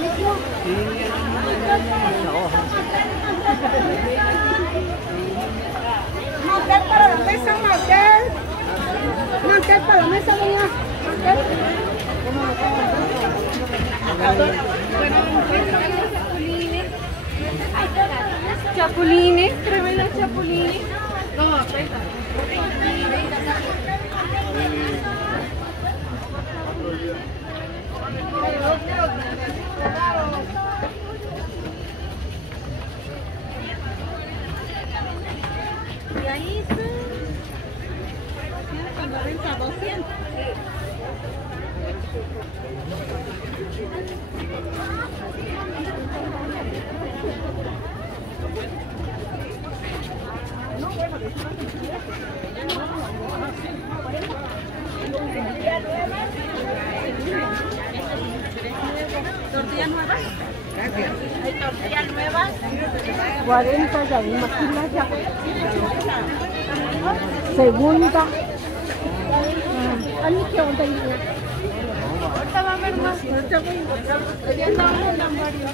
mismo. Mantel para la mesa, mantel. Mantel para la mesa, doña. Chapulines, tremenda chapulines. No, 30. Y ahí está. 190, 200. ¿Tortillas nuevas? Gracias. ¿Hay tortillas nuevas? 40 ya, imagínate ya. Segunda. ¿A mí qué onda? Ahorita va a haber más. Ahorita voy a encontrar. Ya estamos en la Mario.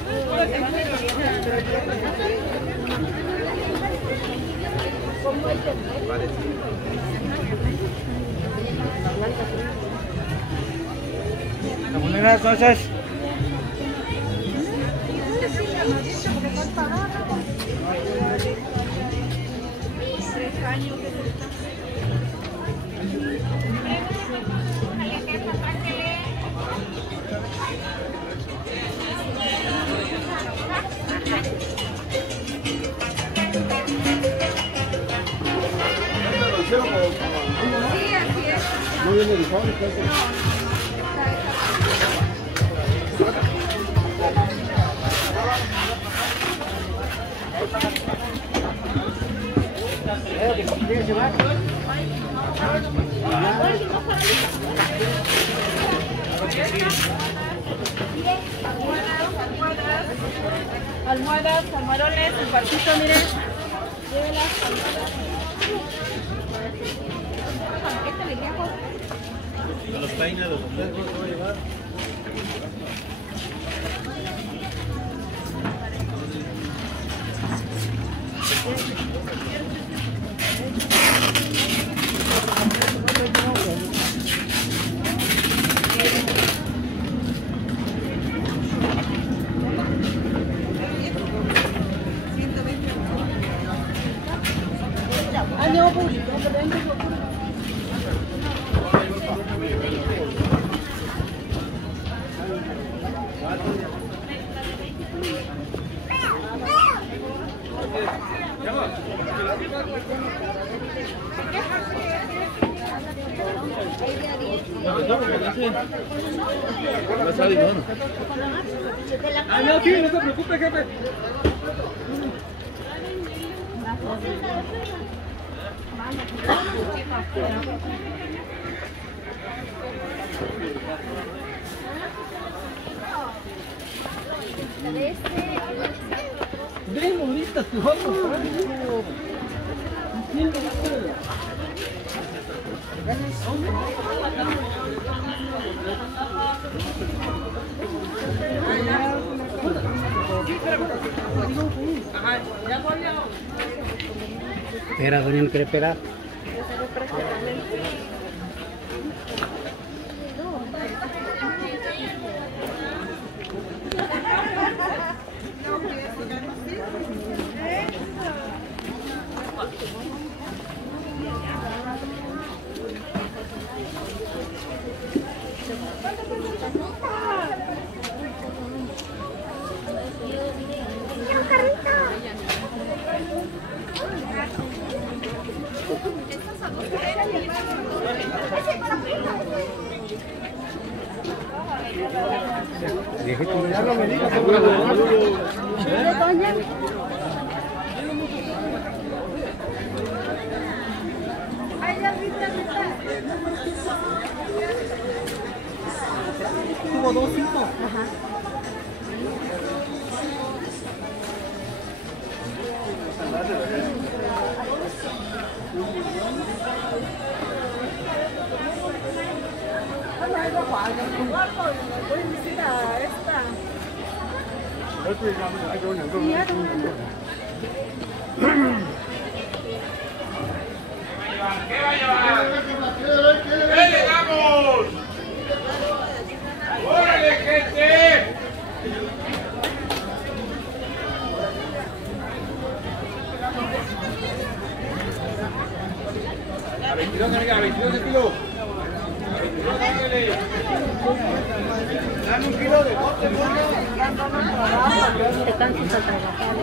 Buenas noches. Sí, así es. No viene de fábrica. Almohadas, camarones, el partito, miren. Lleve las almohadas. A los peinados, ¿ustedes no se va a llevar? Ah, no, sí, no se preocupe, jefe. Ven ahorita tu otro. Espera, doña, no quiere esperar. Ya no me digas, seguro. Tuvo 2 hijos. Ajá. Voy a decir a esta. ¿Qué va a llevar? ¿Qué le damos? ¡Órale, gente! A 22, amiga, a 22 el kilo. A 22, dándole. Dame un kilo de bote, Te canso de trabajar.